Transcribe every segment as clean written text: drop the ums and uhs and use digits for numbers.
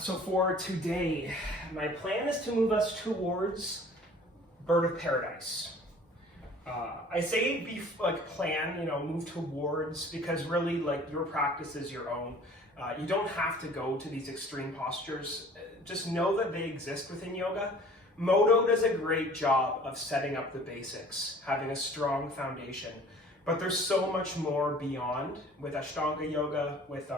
So for today, my plan is to move us towards bird of paradise. I say plan, move towards, because really your practice is your own. You don't have to go to these extreme postures. Just know that they exist within yoga. Modo does a great job of setting up the basics, having a strong foundation. But there's so much more beyond with Ashtanga yoga, with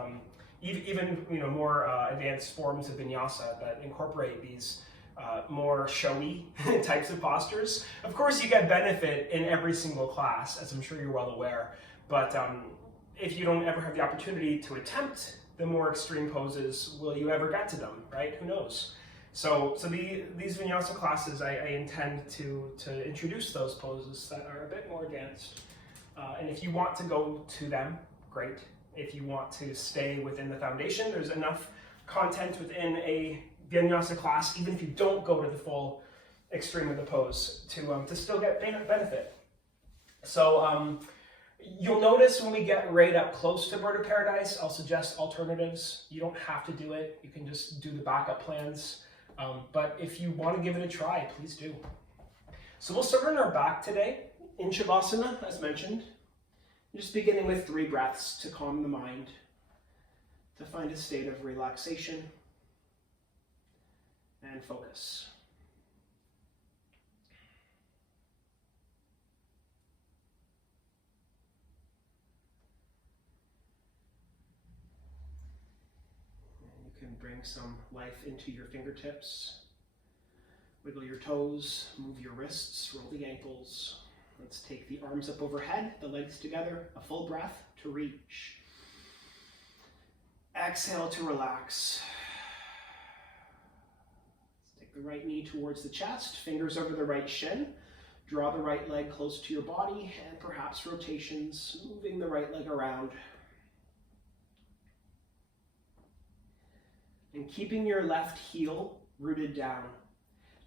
even more advanced forms of Vinyasa that incorporate these more showy types of postures. Of course, you get benefit in every single class, as I'm sure you're well aware. But if you don't ever have the opportunity to attempt the more extreme poses, will you ever get to them, right? Who knows? So these Vinyasa classes, I intend to introduce those poses that are a bit more advanced. And if you want to go to them, great. If you want to stay within the foundation, there's enough content within a Vinyasa class, even if you don't go to the full extreme of the pose, to still get benefit. So you'll notice when we get right up close to Bird of Paradise, I'll suggest alternatives. You don't have to do it. You can just do the backup plans. But if you want to give it a try, please do. So we'll start on our back today in Shavasana, as mentioned. Just beginning with 3 breaths to calm the mind, to find a state of relaxation and focus. And you can bring some life into your fingertips. Wiggle your toes, move your wrists, roll the ankles. Let's take the arms up overhead, the legs together, a full breath to reach. Exhale to relax. Let's take the right knee towards the chest, fingers over the right shin. Draw the right leg close to your body, and perhaps rotations, moving the right leg around. And keeping your left heel rooted down.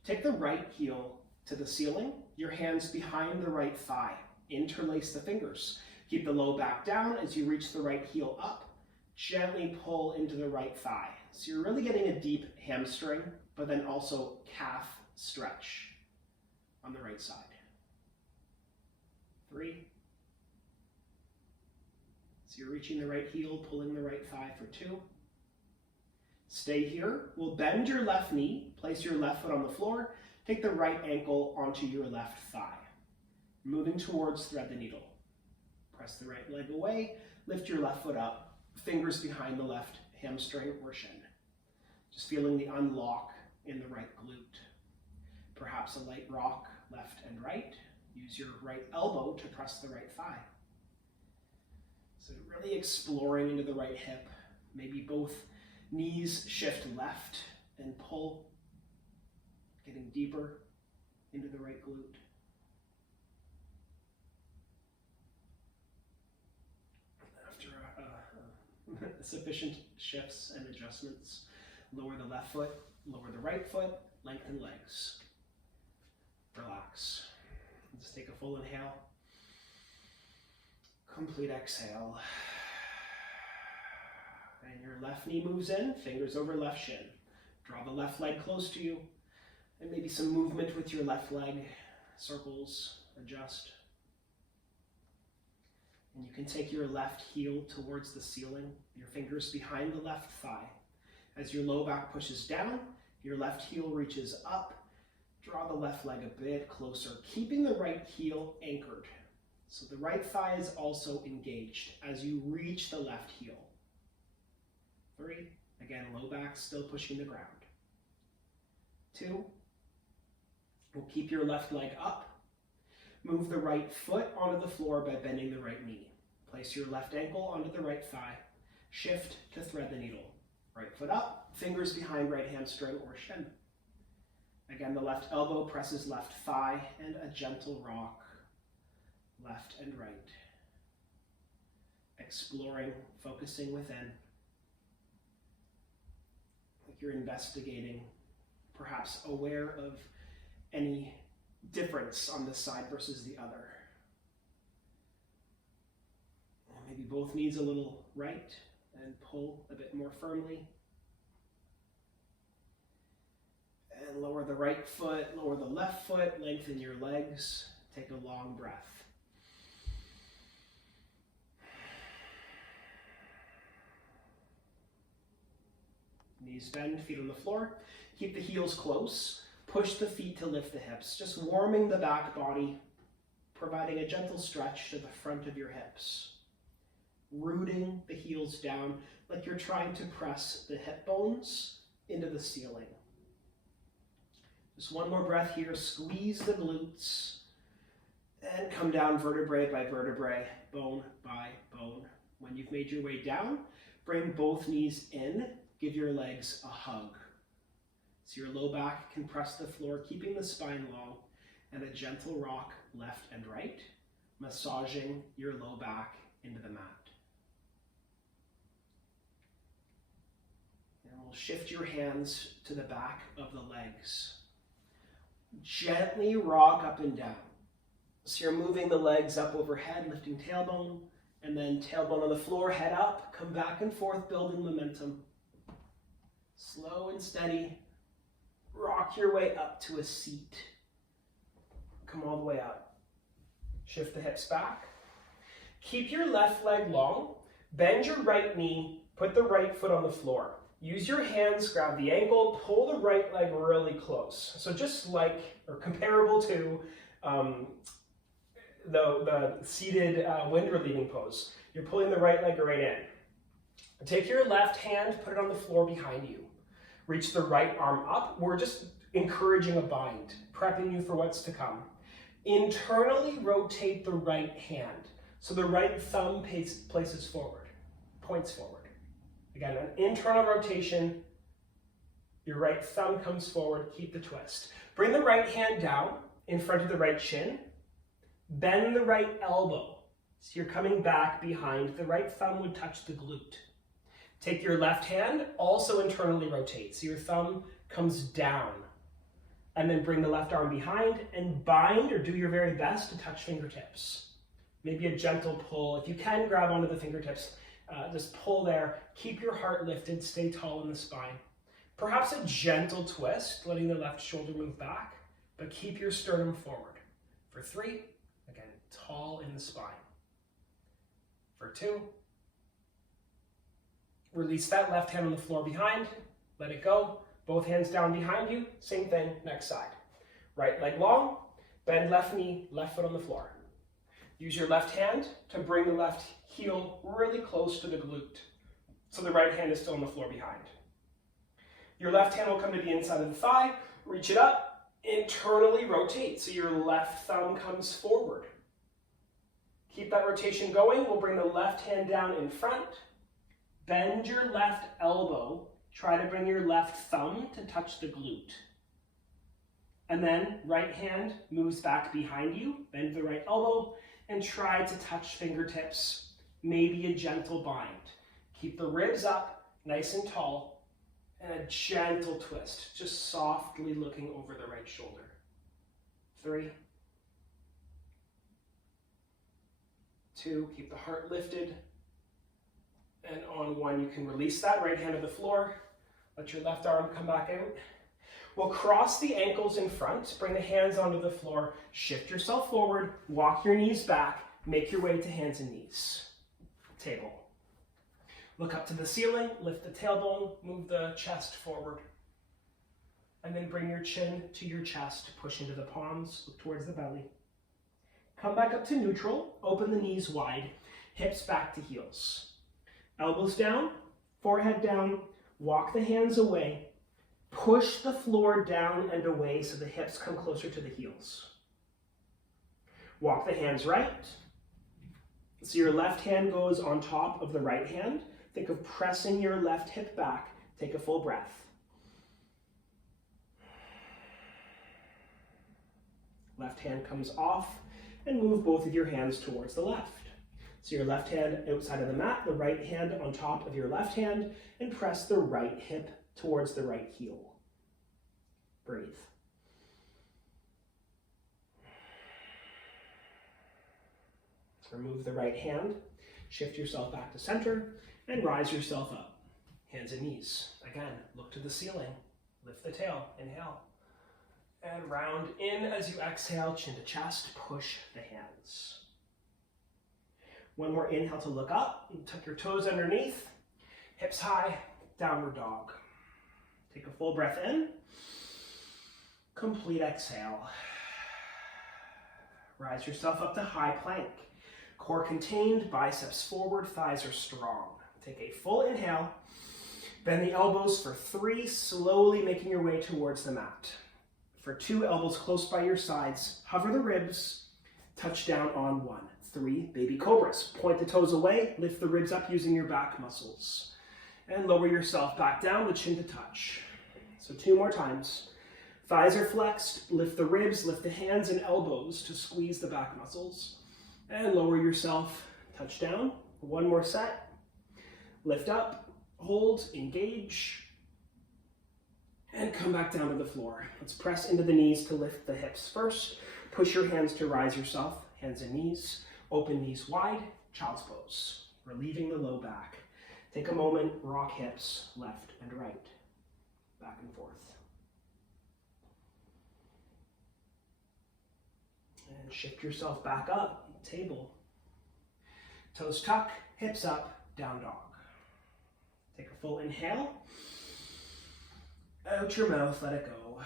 Take the right heel to the ceiling, your hands behind the right thigh. Interlace the fingers. Keep the low back down as you reach the right heel up. Gently pull into the right thigh. So you're really getting a deep hamstring, but then also calf stretch on the right side. 3. So you're reaching the right heel, pulling the right thigh for 2. Stay here. We'll bend your left knee, place your left foot on the floor, take the right ankle onto your left thigh. Moving towards thread the needle. Press the right leg away, lift your left foot up, fingers behind the left hamstring or shin. Just feeling the unlock in the right glute. Perhaps a light rock left and right. Use your right elbow to press the right thigh. So really exploring into the right hip. Maybe both knees shift left and pull. Getting deeper into the right glute. After sufficient shifts and adjustments, lower the left foot, lower the right foot, lengthen legs. Relax. Just take a full inhale. Complete exhale. And your left knee moves in, fingers over left shin. Draw the left leg close to you. And maybe some movement with your left leg, circles, adjust. And you can take your left heel towards the ceiling, your fingers behind the left thigh. As your low back pushes down, your left heel reaches up. Draw the left leg a bit closer, keeping the right heel anchored. So the right thigh is also engaged as you reach the left heel. 3, again, low back still pushing the ground. 2, we'll keep your left leg up. Move the right foot onto the floor by bending the right knee. Place your left ankle onto the right thigh. Shift to thread the needle. Right foot up, fingers behind right hamstring or shin. Again, the left elbow presses left thigh and a gentle rock, left and right. Exploring, focusing within. Like you're investigating, perhaps aware of any difference on this side versus the other. Maybe both knees a little right and pull a bit more firmly. And lower the right foot, lower the left foot, lengthen your legs. Take a long breath. Knees bend, feet on the floor. Keep the heels close. Push the feet to lift the hips. Just warming the back body, providing a gentle stretch to the front of your hips. Rooting the heels down like you're trying to press the hip bones into the ceiling. Just one more breath here. Squeeze the glutes and come down vertebrae by vertebrae, bone by bone. When you've made your way down, bring both knees in. Give your legs a hug. So your low back can press the floor, keeping the spine long, and a gentle rock left and right, massaging your low back into the mat. And we'll shift your hands to the back of the legs. Gently rock up and down. So you're moving the legs up overhead, lifting tailbone, and then tailbone on the floor, head up, come back and forth, building momentum. Slow and steady. Rock your way up to a seat. Come all the way out. Shift the hips back. Keep your left leg long. Bend your right knee. Put the right foot on the floor. Use your hands, grab the ankle, pull the right leg really close. So just like, or comparable to the seated wind relieving pose. You're pulling the right leg right in. Take your left hand, put it on the floor behind you. Reach the right arm up. We're just encouraging a bind, prepping you for what's to come. Internally rotate the right hand. So the right thumb places forward, points forward. Again, an internal rotation. Your right thumb comes forward, keep the twist. Bring the right hand down in front of the right shin. Bend the right elbow. So you're coming back behind. The right thumb would touch the glute. Take your left hand, also internally rotate. So your thumb comes down. And then bring the left arm behind and bind or do your very best to touch fingertips. Maybe a gentle pull. If you can, grab onto the fingertips. Just pull there. Keep your heart lifted. Stay tall in the spine. Perhaps a gentle twist, letting the left shoulder move back, but keep your sternum forward. For 3, again, tall in the spine. For 2, release that left hand on the floor behind. Let it go. Both hands down behind you. Same thing, next side. Right leg long. Bend left knee, left foot on the floor. Use your left hand to bring the left heel really close to the glute. So the right hand is still on the floor behind. Your left hand will come to the inside of the thigh. Reach it up. Internally rotate. So your left thumb comes forward. Keep that rotation going. We'll bring the left hand down in front. Bend your left elbow. Try to bring your left thumb to touch the glute. And then right hand moves back behind you. Bend the right elbow and try to touch fingertips. Maybe a gentle bind. Keep the ribs up, nice and tall, and a gentle twist. Just softly looking over the right shoulder. 3, 2, keep the heart lifted. And on 1, you can release that right hand to the floor. Let your left arm come back out. We'll cross the ankles in front. Bring the hands onto the floor. Shift yourself forward. Walk your knees back. Make your way to hands and knees. Table. Look up to the ceiling. Lift the tailbone. Move the chest forward. And then bring your chin to your chest. Push into the palms. Look towards the belly. Come back up to neutral. Open the knees wide. Hips back to heels. Elbows down. Forehead down. Walk the hands away. Push the floor down and away so the hips come closer to the heels. Walk the hands right. So your left hand goes on top of the right hand. Think of pressing your left hip back. Take a full breath. Left hand comes off and move both of your hands towards the left. So your left hand outside of the mat, the right hand on top of your left hand, and press the right hip towards the right heel. Breathe. Remove the right hand, shift yourself back to center, and rise yourself up. Hands and knees. Again, look to the ceiling. Lift the tail. Inhale. And round in as you exhale, chin to chest, push the hands. One more inhale to look up, and tuck your toes underneath, hips high, downward dog. Take a full breath in, complete exhale. Rise yourself up to high plank. Core contained, biceps forward, thighs are strong. Take a full inhale, bend the elbows for 3, slowly making your way towards the mat. For 2, elbows close by your sides, hover the ribs, touch down on 1. 3, baby cobras. Point the toes away, lift the ribs up using your back muscles. And lower yourself back down with chin to touch. So 2 more times. Thighs are flexed, lift the ribs, lift the hands and elbows to squeeze the back muscles. And lower yourself, touch down. 1 more set. Lift up, hold, engage, and come back down to the floor. Let's press into the knees to lift the hips first. Push your hands to rise yourself, hands and knees. Open knees wide, child's pose. Relieving the low back. Take a moment, rock hips, left and right, back and forth. And shift yourself back up, table. Toes tuck, hips up, down dog. Take a full inhale. Out your mouth, let it go.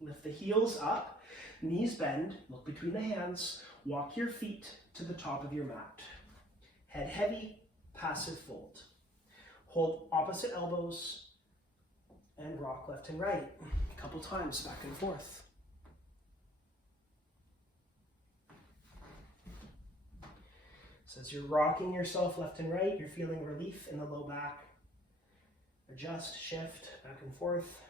Lift the heels up, knees bend, look between the hands, walk your feet to the top of your mat. Head heavy, passive fold. Hold opposite elbows and rock left and right. A couple times, back and forth. So as you're rocking yourself left and right, you're feeling relief in the low back. Adjust, shift, back and forth.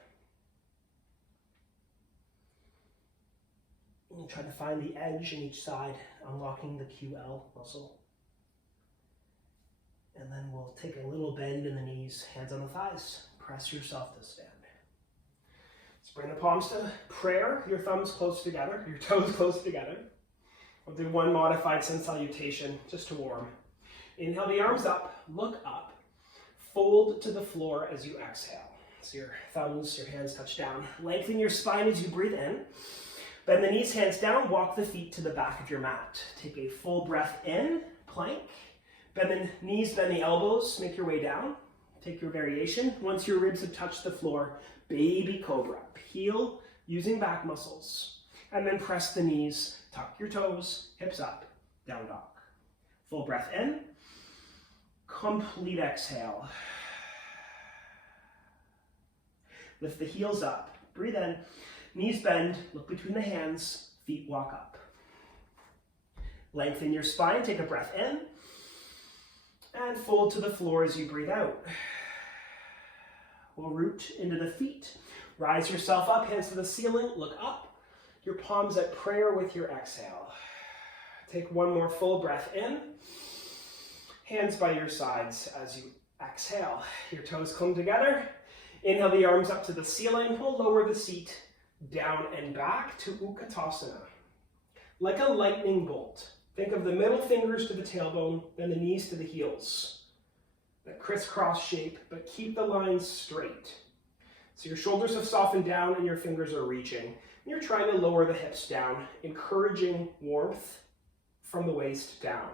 And try to find the edge in each side, unlocking the QL muscle. And then we'll take a little bend in the knees, hands on the thighs. Press yourself to stand. Let's bring the palms to prayer, your thumbs close together, your toes close together. We'll do 1 modified Sun Salutation just to warm. Inhale the arms up, look up, fold to the floor as you exhale. So your thumbs, your hands touch down. Lengthen your spine as you breathe in. Bend the knees, hands down, walk the feet to the back of your mat. Take a full breath in, plank. Bend the knees, bend the elbows, make your way down. Take your variation. Once your ribs have touched the floor, baby cobra. Peel using back muscles. And then press the knees, tuck your toes, hips up, down dog. Full breath in. Complete exhale. Lift the heels up. Breathe in. Knees bend, look between the hands, feet walk up. Lengthen your spine, take a breath in. And fold to the floor as you breathe out. We'll root into the feet. Rise yourself up, hands to the ceiling, look up. Your palms at prayer with your exhale. Take 1 more full breath in. Hands by your sides as you exhale. Your toes come together. Inhale the arms up to the ceiling. We'll lower the seat down and back to Ukatasana. Like a lightning bolt. Think of the middle fingers to the tailbone, then the knees to the heels. That crisscross shape, but keep the lines straight. So your shoulders have softened down and your fingers are reaching. You're trying to lower the hips down, encouraging warmth from the waist down,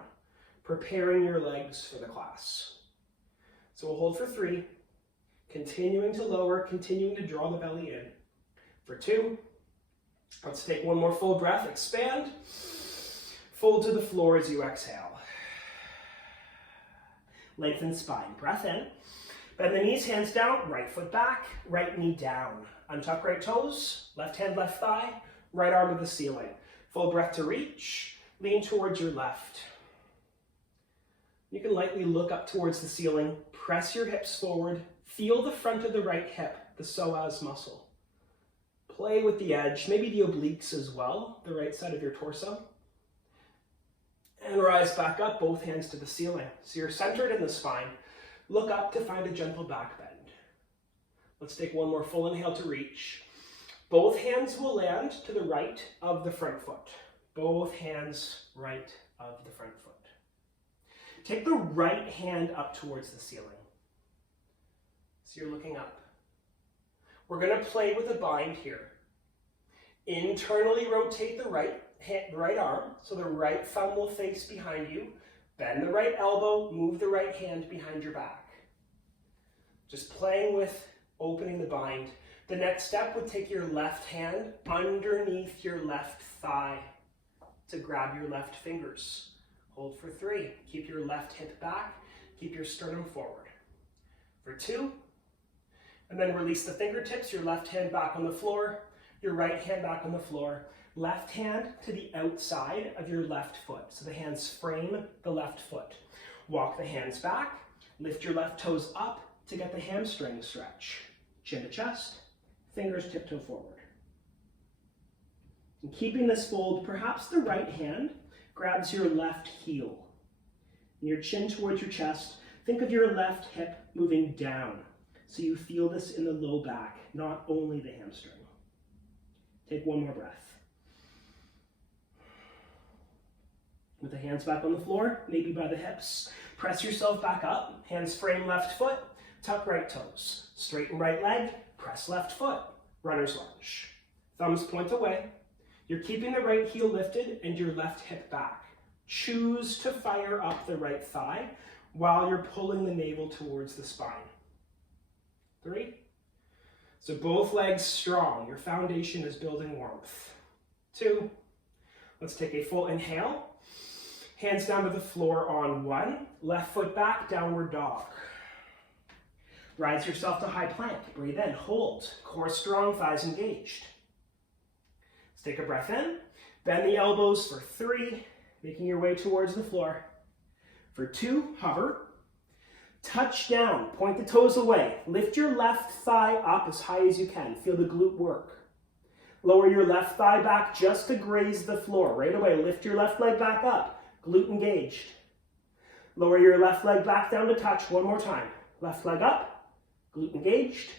preparing your legs for the class. So we'll hold for 3, continuing to lower, continuing to draw the belly in. For 2, let's take 1 more full breath, expand, fold to the floor as you exhale. Lengthen spine, breath in. Bend the knees, hands down, right foot back, right knee down. Untuck right toes, left hand, left thigh, right arm to the ceiling. Full breath to reach, lean towards your left. You can lightly look up towards the ceiling, press your hips forward, feel the front of the right hip, the psoas muscle. Play with the edge, maybe the obliques as well, the right side of your torso. And rise back up, both hands to the ceiling. So you're centered in the spine. Look up to find a gentle back bend. Let's take 1 more full inhale to reach. Both hands will land to the right of the front foot. Both hands right of the front foot. Take the right hand up towards the ceiling. So you're looking up. We're going to play with a bind here. Internally rotate the right arm, so the right thumb will face behind you. Bend the right elbow, move the right hand behind your back. Just playing with opening the bind. The next step would take your left hand underneath your left thigh to grab your left fingers. Hold for 3. Keep your left hip back. Keep your sternum forward. For 2. And then release the fingertips, your left hand back on the floor, your right hand back on the floor. Left hand to the outside of your left foot. So the hands frame the left foot. Walk the hands back. Lift your left toes up to get the hamstring stretch. Chin to chest. Fingers tiptoe forward. And keeping this fold, perhaps the right hand grabs your left heel. And your chin towards your chest. Think of your left hip moving down. So you feel this in the low back, not only the hamstring. Take one more breath. With the hands back on the floor, maybe by the hips. Press yourself back up. Hands frame left foot. Tuck right toes. Straighten right leg. Press left foot. Runner's lunge. Thumbs point away. You're keeping the right heel lifted and your left hip back. Choose to fire up the right thigh while you're pulling the navel towards the spine. 3. So both legs strong. Your foundation is building warmth. 2. Let's take a full inhale. Hands down to the floor on 1. Left foot back, downward dog. Rise yourself to high plank. Breathe in, hold. Core strong, thighs engaged. Let's take a breath in. Bend the elbows for 3, making your way towards the floor. For 2, hover. Touch down, point the toes away. Lift your left thigh up as high as you can. Feel the glute work. Lower your left thigh back just to graze the floor. Right away, lift your left leg back up. Glute engaged. Lower your left leg back down to touch. One more time. Left leg up. Glute engaged.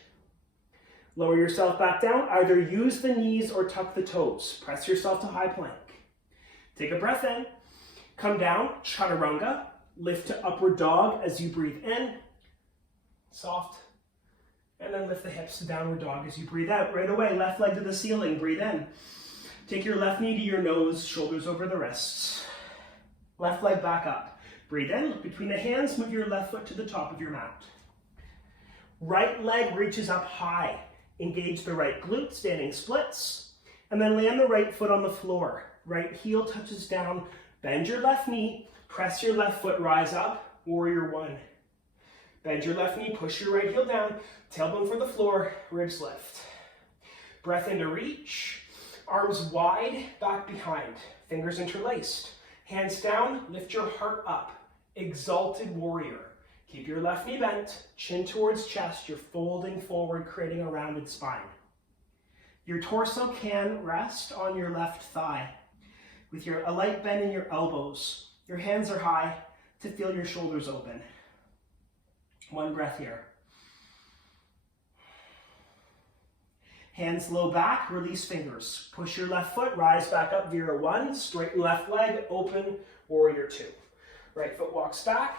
Lower yourself back down. Either use the knees or tuck the toes. Press yourself to high plank. Take a breath in. Come down, chaturanga. Lift to upward dog as you breathe in. Soft. And then lift the hips to downward dog as you breathe out. Right away, left leg to the ceiling. Breathe in. Take your left knee to your nose, shoulders over the wrists. Left leg back up. Breathe in. Look between the hands. Move your left foot to the top of your mat. Right leg reaches up high. Engage the right glute, standing splits. And then land the right foot on the floor. Right heel touches down. Bend your left knee. Press your left foot, rise up. Warrior 1. Bend your left knee, push your right heel down. Tailbone for the floor, ribs lift. Breath in to reach. Arms wide, back behind. Fingers interlaced. Hands down, lift your heart up. Exalted Warrior. Keep your left knee bent, chin towards chest. You're folding forward, creating a rounded spine. Your torso can rest on your left thigh. With a light bend in your elbows. Your hands are high to feel your shoulders open. One breath here. Hands low back, release fingers. Push your left foot, rise back up, Vira 1. Straighten left leg, open, Warrior 2. Right foot walks back,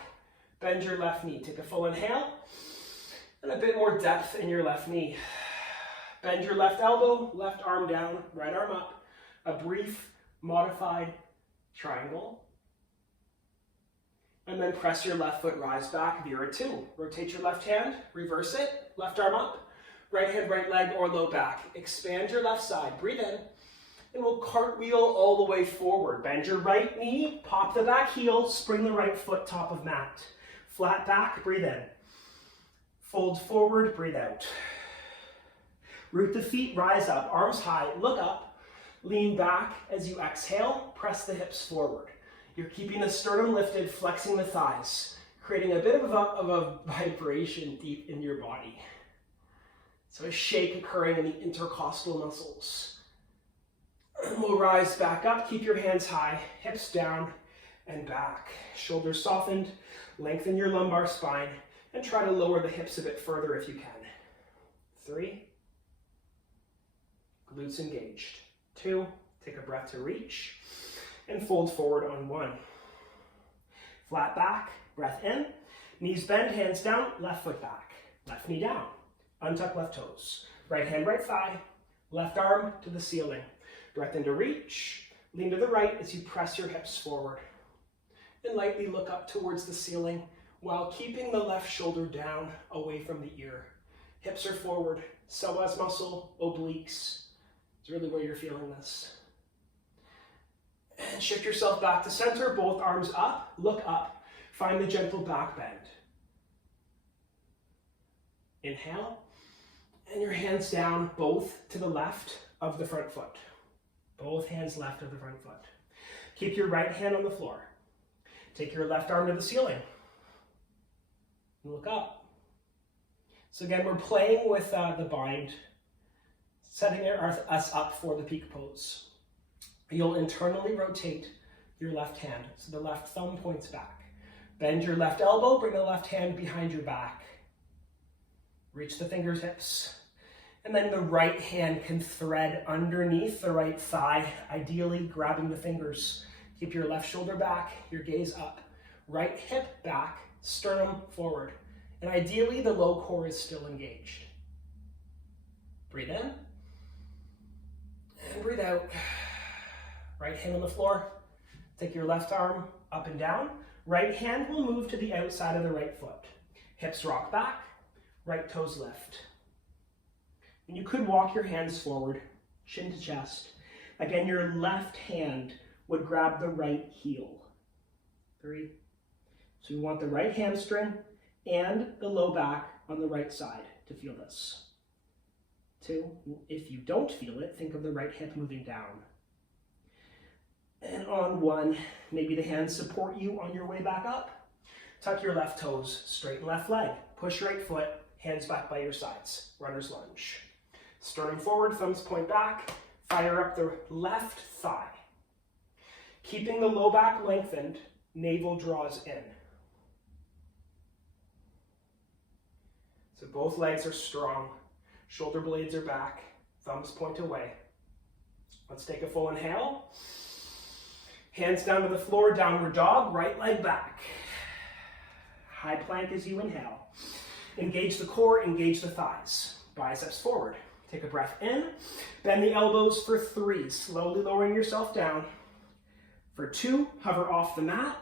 bend your left knee. Take a full inhale, and a bit more depth in your left knee. Bend your left elbow, left arm down, right arm up. A brief, modified triangle. And then press your left foot, rise back, Vira 2. Rotate your left hand, reverse it, left arm up, right hand, right leg, or low back. Expand your left side, breathe in, and we'll cartwheel all the way forward. Bend your right knee, pop the back heel, spring the right foot top of mat. Flat back, breathe in. Fold forward, breathe out. Root the feet, rise up, arms high, look up, lean back as you exhale, press the hips forward. You're keeping the sternum lifted, flexing the thighs, creating a bit of a vibration deep in your body. So a shake occurring in the intercostal muscles. We'll rise back up, keep your hands high, hips down and back. Shoulders softened, lengthen your lumbar spine, and try to lower the hips a bit further if you can. 3. Glutes engaged. 2. Take a breath to reach. And fold forward on 1. Flat back, breath in, knees bend, hands down, left foot back, left knee down. Untuck left toes. Right hand, right thigh. Left arm to the ceiling. Breath into reach. Lean to the right as you press your hips forward. And lightly look up towards the ceiling while keeping the left shoulder down away from the ear. Hips are forward. Psoas muscle, obliques. It's really where you're feeling this. And shift yourself back to center. Both arms up. Look up. Find the gentle back bend. Inhale. And your hands down, both to the left of the front foot. Both hands left of the front foot. Keep your right hand on the floor. Take your left arm to the ceiling. And look up. So again, we're playing with the bind, setting us up for the peak pose. You'll internally rotate your left hand, so the left thumb points back. Bend your left elbow, bring the left hand behind your back. Reach the fingertips. And then the right hand can thread underneath the right thigh, ideally grabbing the fingers. Keep your left shoulder back, your gaze up. Right hip back, sternum forward. And ideally, the low core is still engaged. Breathe in. And breathe out. Right hand on the floor. Take your left arm up and down. Right hand will move to the outside of the right foot. Hips rock back. Right toes lift. And you could walk your hands forward, chin to chest. Again, your left hand would grab the right heel. 3. So we want the right hamstring and the low back on the right side to feel this. 2. If you don't feel it, think of the right hip moving down. And on 1, maybe the hands support you on your way back up. Tuck your left toes, straighten left leg. Push right foot, hands back by your sides. Runner's lunge. Sternum forward, thumbs point back. Fire up the left thigh. Keeping the low back lengthened, navel draws in. So both legs are strong. Shoulder blades are back. Thumbs point away. Let's take a full inhale. Hands down to the floor, downward dog, right leg back. High plank as you inhale. Engage the core, engage the thighs. Biceps forward. Take a breath in. Bend the elbows for 3, slowly lowering yourself down. For 2, hover off the mat.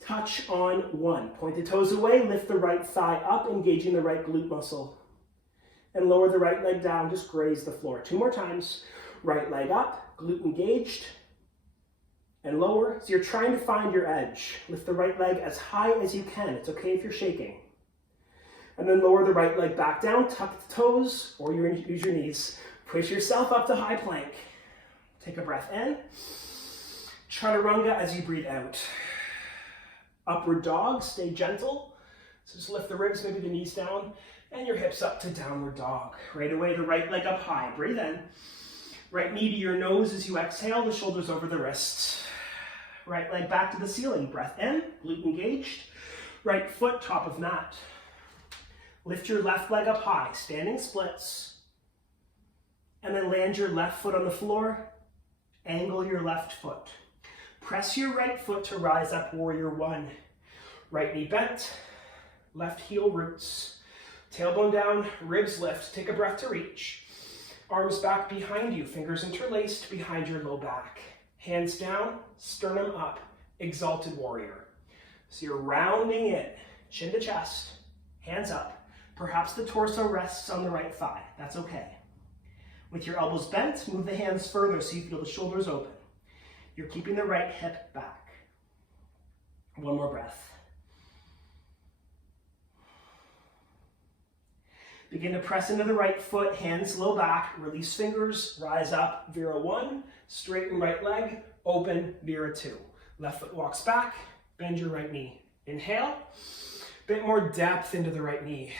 Touch on 1. Point the toes away, lift the right thigh up, engaging the right glute muscle. And lower the right leg down, just graze the floor. 2 more times. Right leg up, glute engaged. And lower, so you're trying to find your edge. Lift the right leg as high as you can. It's okay if you're shaking. And then lower the right leg back down, tuck the toes, or use your knees. Push yourself up to high plank. Take a breath in. Chaturanga as you breathe out. Upward dog, stay gentle. So just lift the ribs, maybe the knees down, and your hips up to downward dog. Right away, the right leg up high. Breathe in. Right knee to your nose as you exhale, the shoulders over the wrists. Right leg back to the ceiling. Breath in, glute engaged. Right foot, top of mat. Lift your left leg up high, standing splits. And then land your left foot on the floor. Angle your left foot. Press your right foot to rise up, warrior 1. Right knee bent, left heel roots. Tailbone down, ribs lift. Take a breath to reach. Arms back behind you, fingers interlaced behind your low back. Hands down, sternum up, exalted warrior. So you're rounding it, chin to chest, hands up. Perhaps the torso rests on the right thigh. That's okay. With your elbows bent, move the hands further so you feel the shoulders open. You're keeping the right hip back. 1 more breath. Begin to press into the right foot, hands low back, release fingers, rise up, Vira 1, straighten right leg, open, Vira 2. Left foot walks back, bend your right knee. Inhale, bit more depth into the right knee.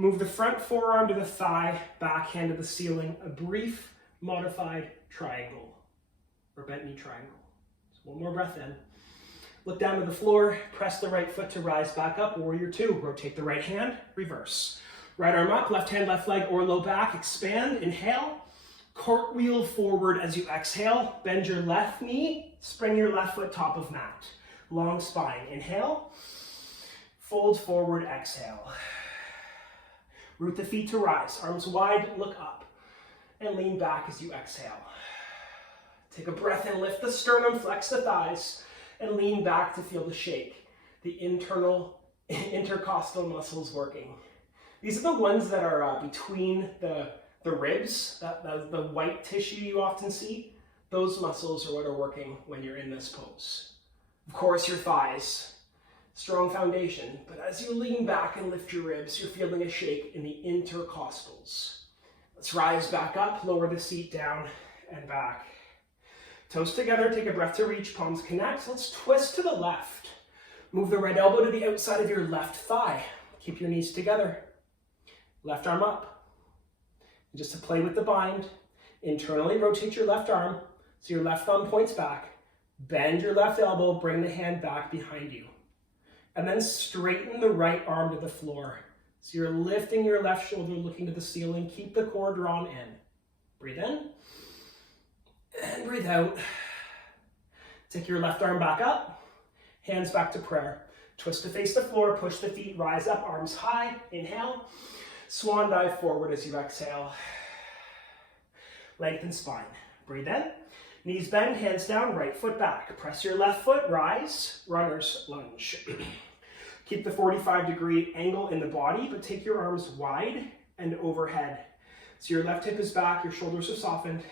Move the front forearm to the thigh, back hand to the ceiling, a brief modified triangle, or bent knee triangle. So 1 more breath in. Look down to the floor, press the right foot to rise back up, warrior 2. Rotate the right hand, reverse. Right arm up, left hand, left leg, or low back, expand, inhale. Cartwheel forward as you exhale, bend your left knee, spring your left foot top of mat. Long spine, inhale. Fold forward, exhale. Root the feet to rise, arms wide, look up, and lean back as you exhale. Take a breath in, lift the sternum, flex the thighs, and lean back to feel the shake, the internal intercostal muscles working. These are the ones that are between the ribs, the white tissue you often see. Those muscles are what are working when you're in this pose. Of course, your thighs, strong foundation, but as you lean back and lift your ribs, you're feeling a shake in the intercostals. Let's rise back up, lower the seat down and back. Toes together, take a breath to reach, palms connect. Let's twist to the left. Move the right elbow to the outside of your left thigh. Keep your knees together. Left arm up. And just to play with the bind, internally rotate your left arm so your left thumb points back. Bend your left elbow, bring the hand back behind you. And then straighten the right arm to the floor. So you're lifting your left shoulder, looking to the ceiling. Keep the core drawn in. Breathe in. And breathe out. Take your left arm back up. Hands back to prayer. Twist to face the floor, push the feet, rise up, arms high. Inhale. Swan dive forward as you exhale. Lengthen spine. Breathe in. Knees bend, hands down, right foot back. Press your left foot, rise, runner's lunge. Keep the 45-degree angle in the body, but take your arms wide and overhead. So your left hip is back, your shoulders are softened,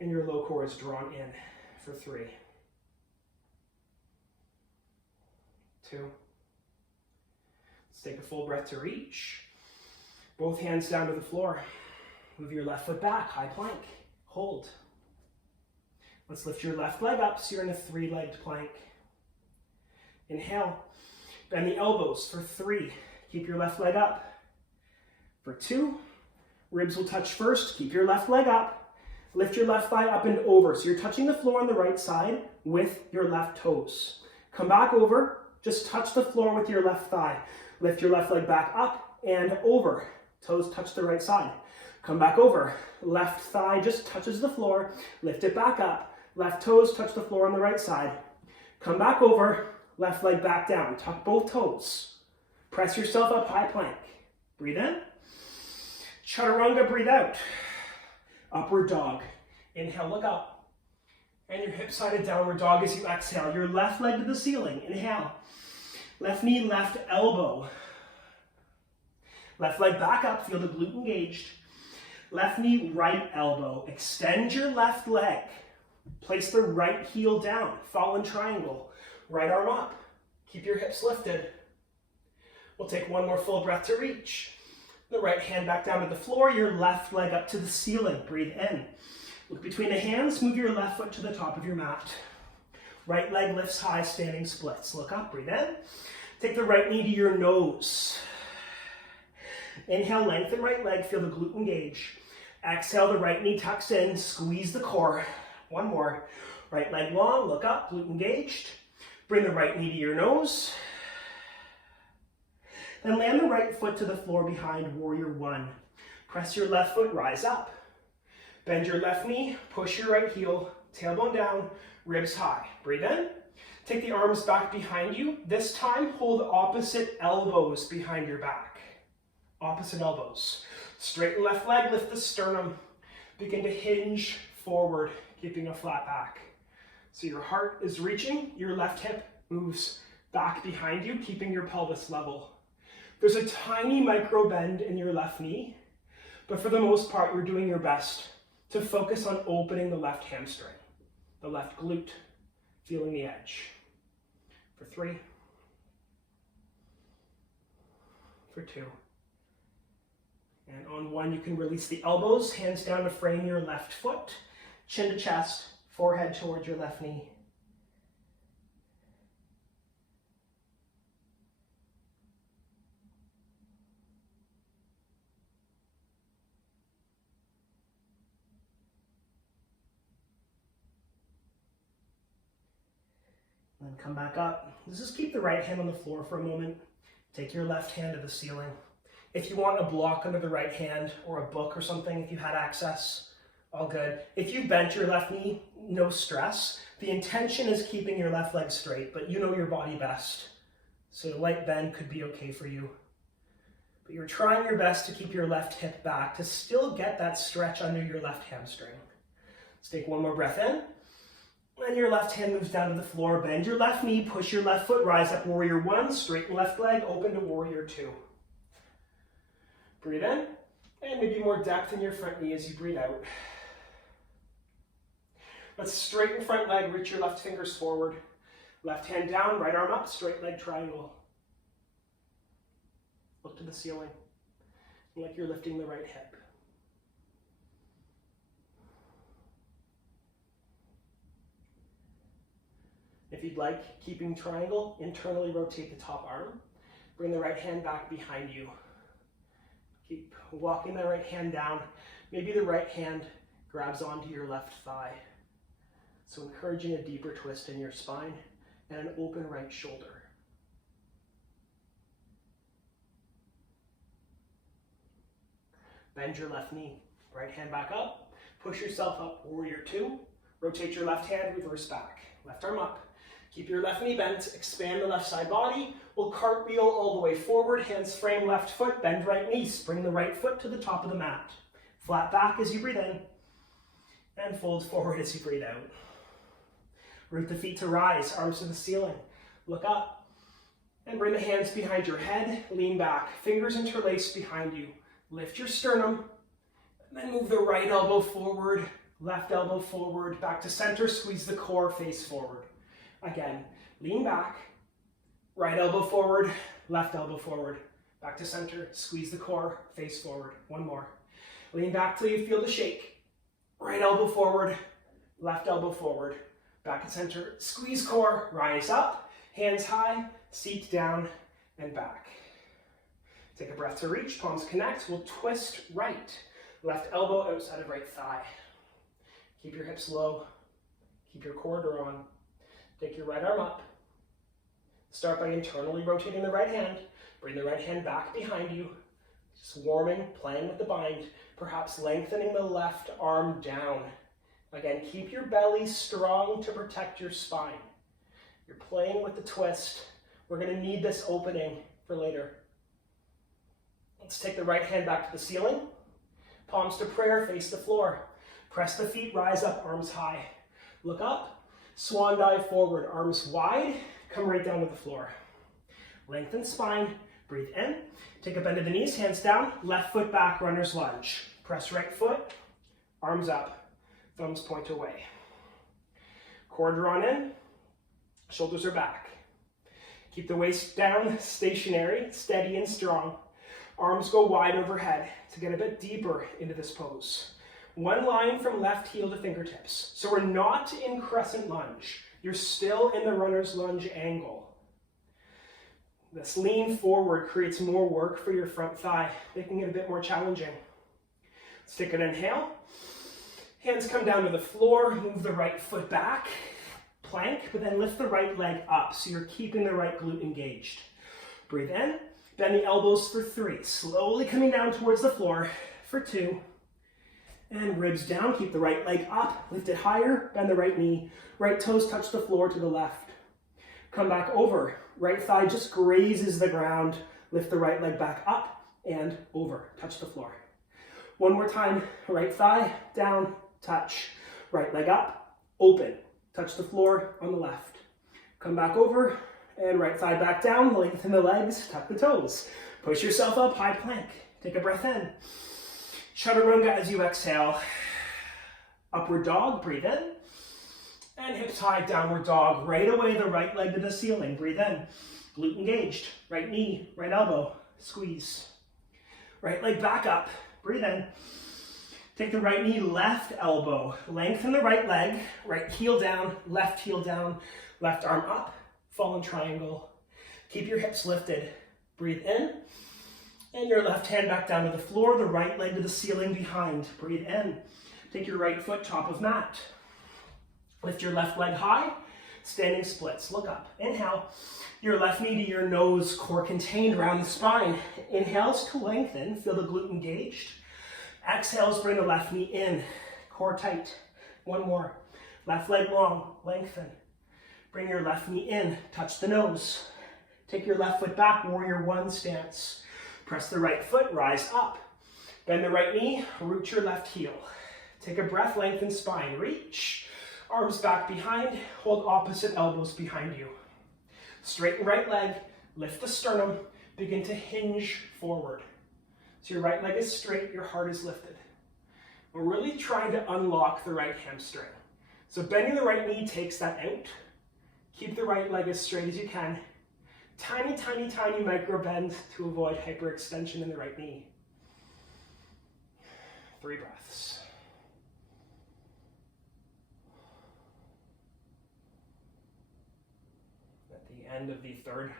and your low core is drawn in for 3, 2. Let's take a full breath to reach. Both hands down to the floor. Move your left foot back, high plank. Hold. Let's lift your left leg up so you're in a 3-legged plank. Inhale. Bend the elbows for 3. Keep your left leg up. For 2. Ribs will touch first. Keep your left leg up. Lift your left thigh up and over. So you're touching the floor on the right side with your left toes. Come back over. Just touch the floor with your left thigh. Lift your left leg back up and over. Toes touch the right side. Come back over. Left thigh just touches the floor. Lift it back up. Left toes touch the floor on the right side. Come back over. Left leg back down. Tuck both toes. Press yourself up, high plank. Breathe in. Chaturanga, breathe out. Upward dog. Inhale, look up. And your hip-sided downward dog as you exhale. Your left leg to the ceiling. Inhale. Left knee, left elbow. Left leg back up. Feel the glute engaged. Left knee, right elbow. Extend your left leg. Place the right heel down. Fallen triangle. Right arm up. Keep your hips lifted. We'll take one more full breath to reach. The right hand back down to the floor. Your left leg up to the ceiling. Breathe in. Look between the hands. Move your left foot to the top of your mat. Right leg lifts high, standing splits. Look up. Breathe in. Take the right knee to your nose. Inhale, lengthen right leg. Feel the glute engage. Exhale, the right knee tucks in. Squeeze the core. One more. Right leg long. Look up. Glute engaged. Bring the right knee to your nose. Then land the right foot to the floor behind Warrior 1. Press your left foot, rise up. Bend your left knee, push your right heel, tailbone down, ribs high. Breathe in. Take the arms back behind you. This time, hold opposite elbows behind your back. Opposite elbows. Straighten left leg, lift the sternum. Begin to hinge forward, keeping a flat back. So your heart is reaching, your left hip moves back behind you, keeping your pelvis level. There's a tiny micro bend in your left knee, but for the most part, you're doing your best to focus on opening the left hamstring, the left glute, feeling the edge. For 3, for 2. And on 1, you can release the elbows, hands down to frame your left foot, chin to chest, forehead towards your left knee. Then come back up. Just keep the right hand on the floor for a moment. Take your left hand to the ceiling. If you want a block under the right hand or a book or something, if you had access, all good. If you bent your left knee, no stress. The intention is keeping your left leg straight, but you know your body best. So a light bend could be okay for you. But you're trying your best to keep your left hip back to still get that stretch under your left hamstring. Let's take one more breath in. And your left hand moves down to the floor. Bend your left knee, push your left foot, rise up, warrior one, straighten left leg, open to warrior two. Breathe in, and maybe more depth in your front knee as you breathe out. Let's straighten front leg, reach your left fingers forward. Left hand down, right arm up, straight leg triangle. Look to the ceiling, like you're lifting the right hip. If you'd like, keeping triangle, internally rotate the top arm. Bring the right hand back behind you. Keep walking the right hand down. Maybe the right hand grabs onto your left thigh. So encouraging a deeper twist in your spine and an open right shoulder. Bend your left knee. Right hand back up. Push yourself up, warrior two. Rotate your left hand, reverse back. Left arm up. Keep your left knee bent, expand the left side body. We'll cartwheel all the way forward, hands frame left foot, bend right knee, bring the right foot to the top of the mat. Flat back as you breathe in, and fold forward as you breathe out. Root the feet to rise, arms to the ceiling. Look up, and bring the hands behind your head, lean back, fingers interlaced behind you. Lift your sternum, and then move the right elbow forward, left elbow forward, back to center, squeeze the core, face forward. Again, lean back, right elbow forward, left elbow forward, back to center, squeeze the core, face forward. One more. Lean back till you feel the shake. Right elbow forward, left elbow forward, back to center, squeeze core, rise up, hands high, seat down, and back. Take a breath to reach, palms connect. We'll twist right, left elbow outside of right thigh. Keep your hips low, keep your core drawn. Take your right arm up. Start by internally rotating the right hand. Bring the right hand back behind you. Just warming, playing with the bind. Perhaps lengthening the left arm down. Again, keep your belly strong to protect your spine. You're playing with the twist. We're going to need this opening for later. Let's take the right hand back to the ceiling. Palms to prayer, face the floor. Press the feet, rise up, arms high. Look up. Swan dive forward, arms wide, come right down to the floor. Lengthen spine, breathe in. Take a bend of the knees, hands down, left foot back, runner's lunge. Press right foot, arms up, thumbs point away. Core drawn in, shoulders are back. Keep the waist down, stationary, steady and strong. Arms go wide overhead to get a bit deeper into this pose. One line from left heel to fingertips. So we're not in crescent lunge. You're still in the runner's lunge angle. This lean forward creates more work for your front thigh, making it a bit more challenging. Let's take an inhale. Hands come down to the floor, move the right foot back, plank, but then lift the right leg up so you're keeping the right glute engaged. Breathe in, bend the elbows for 3, slowly coming down towards the floor for 2, and ribs down, keep the right leg up, lift it higher, bend the right knee, right toes touch the floor to the left. Come back over, right thigh just grazes the ground, lift the right leg back up and over, touch the floor. One more time, right thigh, down, touch, right leg up, open, touch the floor on the left. Come back over, and right thigh back down, lengthen the legs, tuck the toes. Push yourself up, high plank. Take a breath in. Chaturanga as you exhale. Upward dog, breathe in. And hips high, downward dog. Right away, the right leg to the ceiling. Breathe in. Glute engaged. Right knee, right elbow. Squeeze. Right leg back up. Breathe in. Take the right knee, left elbow. Lengthen the right leg. Right heel down, left arm up. Fallen triangle. Keep your hips lifted. Breathe in. And your left hand back down to the floor, the right leg to the ceiling behind. Breathe in. Take your right foot top of mat. Lift your left leg high, standing splits. Look up. Inhale. Your left knee to your nose, core contained around the spine. Inhales to lengthen, feel the glute engaged. Exhales, bring the left knee in, core tight. One more. Left leg long, lengthen. Bring your left knee in, touch the nose. Take your left foot back, warrior one stance. Press the right foot, rise up. Bend the right knee, root your left heel. Take a breath, lengthen spine, reach. Arms back behind, hold opposite elbows behind you. Straighten right leg, lift the sternum, begin to hinge forward. So your right leg is straight, your heart is lifted. We're really trying to unlock the right hamstring. So bending the right knee takes that out. Keep the right leg as straight as you can. Tiny, tiny, tiny micro bend to avoid hyperextension in the right knee. 3 breaths. At the end of the 3rd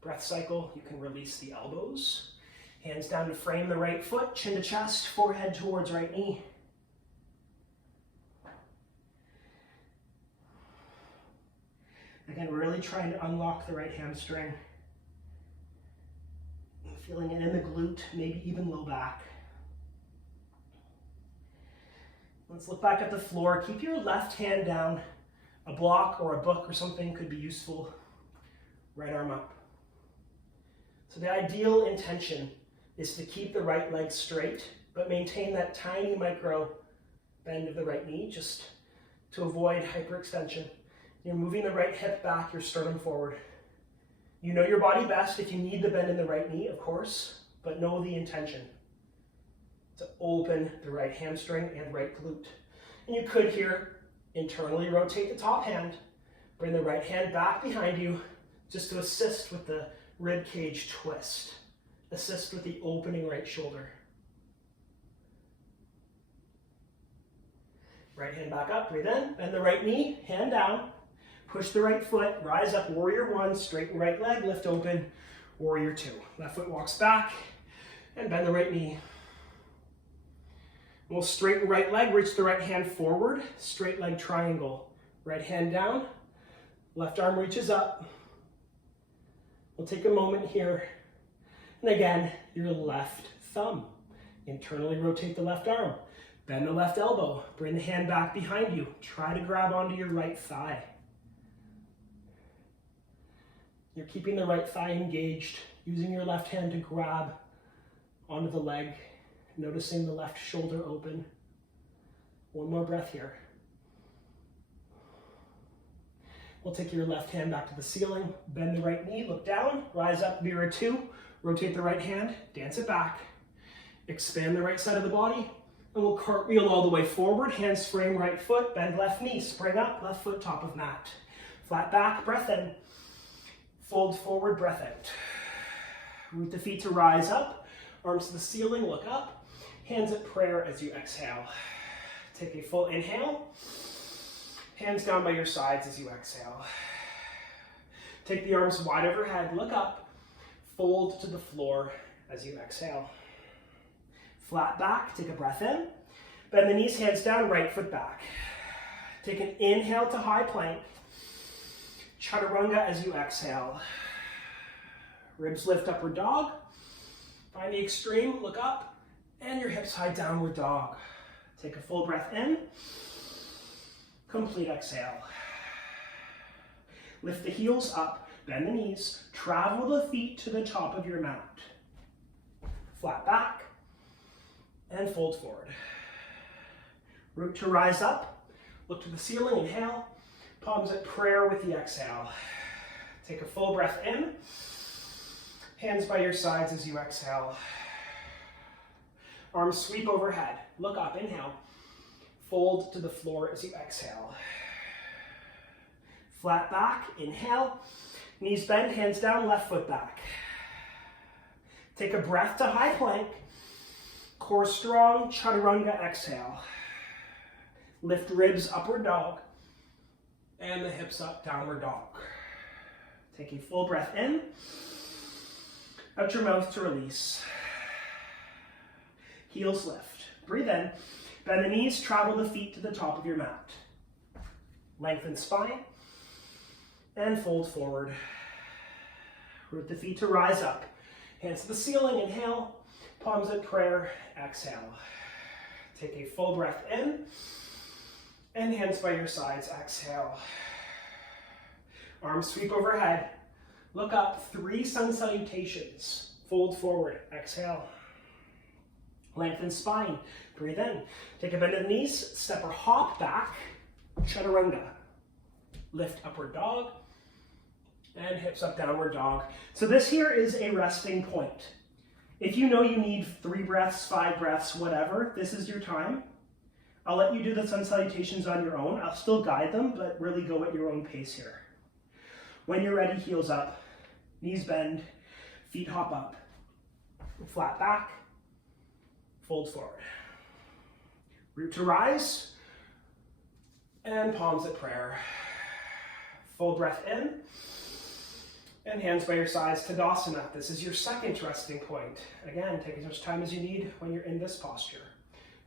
breath cycle, you can release the elbows. Hands down to frame the right foot, chin to chest, forehead towards right knee. Again, really trying to unlock the right hamstring. Feeling it in the glute, maybe even low back. Let's look back at the floor. Keep your left hand down. A block or a book or something could be useful. Right arm up. So the ideal intention is to keep the right leg straight, but maintain that tiny micro bend of the right knee just to avoid hyperextension. You're moving the right hip back, your sternum forward. You know your body best if you need the bend in the right knee, of course, but know the intention to open the right hamstring and right glute. And you could here internally rotate the top hand, bring the right hand back behind you just to assist with the rib cage twist. Assist with the opening right shoulder. Right hand back up, breathe in, bend the right knee, hand down. Push the right foot, rise up, warrior one, straighten right leg, lift open, warrior two. Left foot walks back, and bend the right knee. We'll straighten right leg, reach the right hand forward, straight leg triangle. Right hand down, left arm reaches up. We'll take a moment here. And again, your left thumb. Internally rotate the left arm. Bend the left elbow, bring the hand back behind you. Try to grab onto your right thigh. You're keeping the right thigh engaged, using your left hand to grab onto the leg, noticing the left shoulder open. One more breath here. We'll take your left hand back to the ceiling, bend the right knee, look down, rise up, mirror two, rotate the right hand, dance it back, expand the right side of the body, and we'll cartwheel all the way forward, hands frame right foot, bend left knee, spring up, left foot top of mat. Flat back, breath in. Fold forward, breath out. Root the feet to rise up. Arms to the ceiling, look up. Hands at prayer as you exhale. Take a full inhale. Hands down by your sides as you exhale. Take the arms wide overhead, look up. Fold to the floor as you exhale. Flat back, take a breath in. Bend the knees, hands down, right foot back. Take an inhale to high plank. Chaturanga as you exhale. Ribs lift, upward dog. Find the extreme, look up, and your hips high, downward dog. Take a full breath in. Complete exhale. Lift the heels up, bend the knees, travel the feet to the top of your mat. Flat back, and fold forward. Root to rise up, look to the ceiling, inhale. Palms at prayer with the exhale. Take a full breath in. Hands by your sides as you exhale. Arms sweep overhead. Look up, inhale. Fold to the floor as you exhale. Flat back, inhale. Knees bend, hands down, left foot back. Take a breath to high plank. Core strong, chaturanga, exhale. Lift ribs, upward dog. And the hips up, downward dog. Take a full breath in. Out your mouth to release. Heels lift. Breathe in. Bend the knees, travel the feet to the top of your mat. Lengthen spine. And fold forward. Root the feet to rise up. Hands to the ceiling, inhale. Palms at prayer, exhale. Take a full breath in. And hands by your sides, exhale. Arms sweep overhead. Look up, 3 sun salutations. Fold forward, exhale. Lengthen spine, breathe in. Take a bend of the knees, step or hop back, chaturanga. Lift upward dog, and hips up, downward dog. So this here is a resting point. If you know you need 3 breaths, 5 breaths, whatever, this is your time. I'll let you do the sun salutations on your own. I'll still guide them, but really go at your own pace here. When you're ready, heels up, knees bend, feet hop up, flat back, fold forward. Root to rise, and palms at prayer. Full breath in, and hands by your sides, Tadasana. This is your second resting point. Again, take as much time as you need when you're in this posture.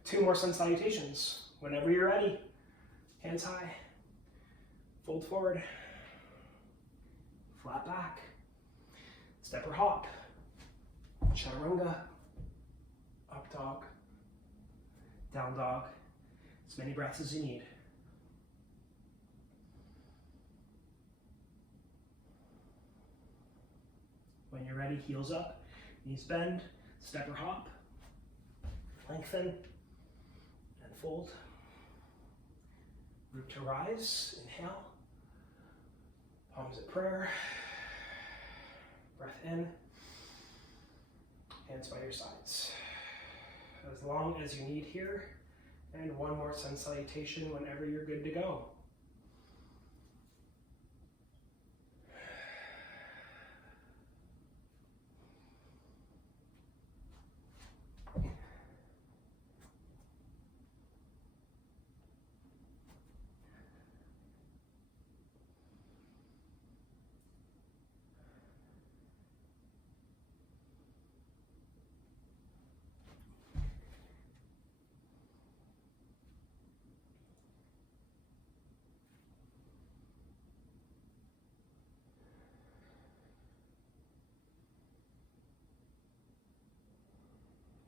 2 more sun salutations. Whenever you're ready, hands high, fold forward, flat back, step or hop, chaturanga, up dog, down dog, as many breaths as you need. When you're ready, heels up, knees bend, step or hop, lengthen, and fold. Root to rise, inhale, palms at prayer, breath in, hands by your sides. As long as you need here, and 1 more sun salutation whenever you're good to go.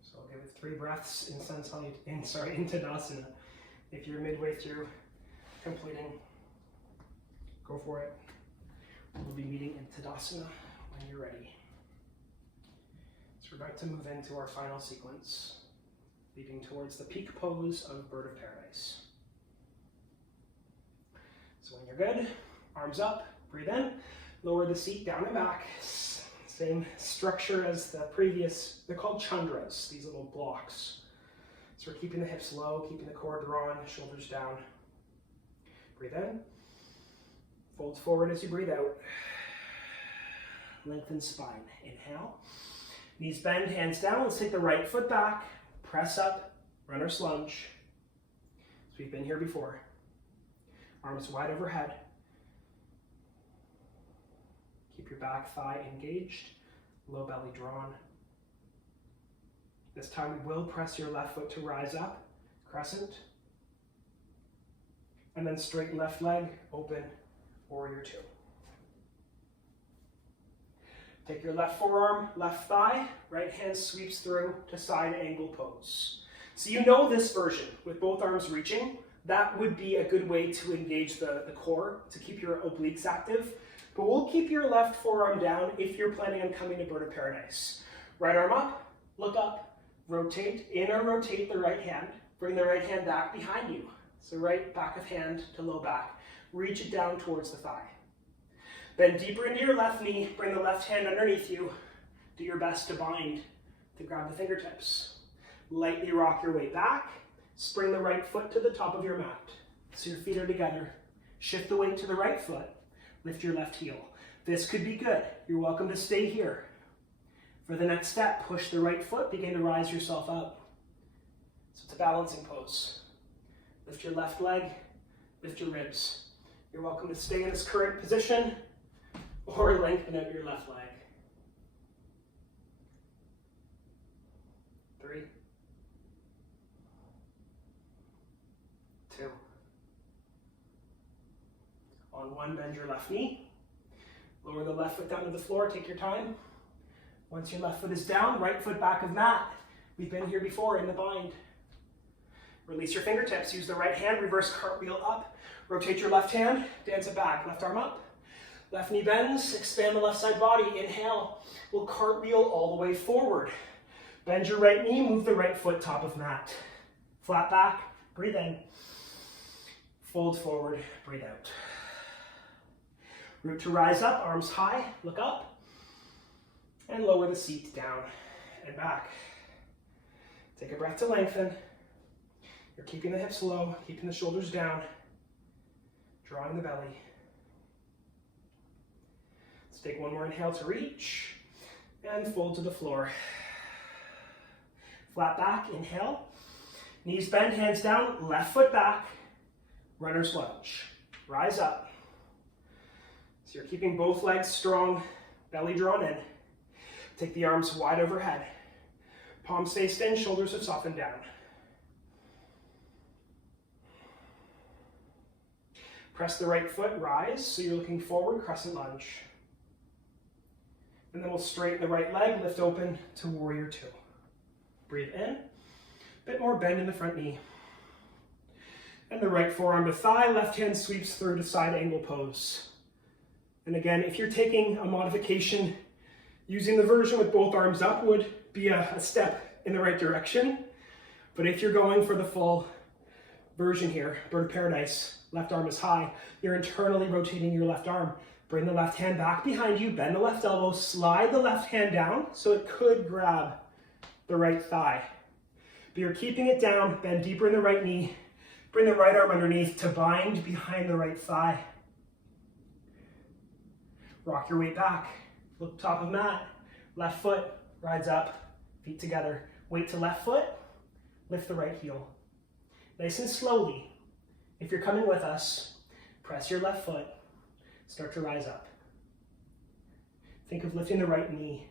So I'll give it 3 breaths in Tadasana. If you're midway through completing, go for it. We'll be meeting in Tadasana when you're ready. So we're about to move into our final sequence, leading towards the peak pose of Bird of Paradise. So when you're good, arms up, breathe in, lower the seat down and back. Same structure as the previous, they're called chandras, these little blocks. So we're keeping the hips low, keeping the core drawn, shoulders down. Breathe in, fold forward as you breathe out. Lengthen spine, inhale. Knees bend, hands down, let's take the right foot back, press up, runner's lunge. So we've been here before. Arms wide overhead. Keep your back thigh engaged, low belly drawn. This time we will press your left foot to rise up, crescent. And then straight left leg, open, warrior 2. Take your left forearm, left thigh, right hand sweeps through to side angle pose. So you know this version with both arms reaching. That would be a good way to engage the core, to keep your obliques active. But we'll keep your left forearm down if you're planning on coming to Bird of Paradise. Right arm up, look up, rotate, inner rotate the right hand. Bring the right hand back behind you. So right back of hand to low back. Reach it down towards the thigh. Bend deeper into your left knee, bring the left hand underneath you. Do your best to bind, to grab the fingertips. Lightly rock your way back. Spring the right foot to the top of your mat. So your feet are together. Shift the weight to the right foot. Lift your left heel. This could be good. You're welcome to stay here. For the next step, push the right foot, begin to rise yourself up. So it's a balancing pose. Lift your left leg, lift your ribs. You're welcome to stay in this current position or lengthen out your left leg. 3, 2. On 1, bend your left knee. Lower the left foot down to the floor, take your time. Once your left foot is down, right foot back of mat. We've been here before in the bind. Release your fingertips, use the right hand, reverse cartwheel up. Rotate your left hand, dance it back. Left arm up, Left knee bends, expand the left side body. Inhale, we'll cartwheel all the way forward. Bend your right knee, move the right foot top of mat. Flat back, breathe in. Fold forward, breathe out. Root to rise up, arms high, look up. And lower the seat down and back. Take a breath to lengthen. You're keeping the hips low, keeping the shoulders down, drawing the belly. Let's take one more inhale to reach and fold to the floor. Flat back, inhale. Knees bend, hands down, left foot back, runner's lunge. Rise up. So you're keeping both legs strong, belly drawn in. Take the arms wide overhead. Palms faced in, shoulders have softened down. Press the right foot, rise, so you're looking forward, crescent lunge. And then we'll straighten the right leg, lift open to warrior two. Breathe in, a bit more bend in the front knee. And the right forearm to thigh, left hand sweeps through to side angle pose. And again, if you're taking a modification, using the version with both arms up would be a step in the right direction. But if you're going for the full version here, bird of paradise, left arm is high, you're internally rotating your left arm. Bring the left hand back behind you, bend the left elbow, slide the left hand down so it could grab the right thigh. But you're keeping it down, bend deeper in the right knee, bring the right arm underneath to bind behind the right thigh. Rock your weight back, look top of mat, left foot rides up, feet together, weight to left foot, lift the right heel. Nice and slowly, if you're coming with us, press your left foot, start to rise up. Think of lifting the right knee.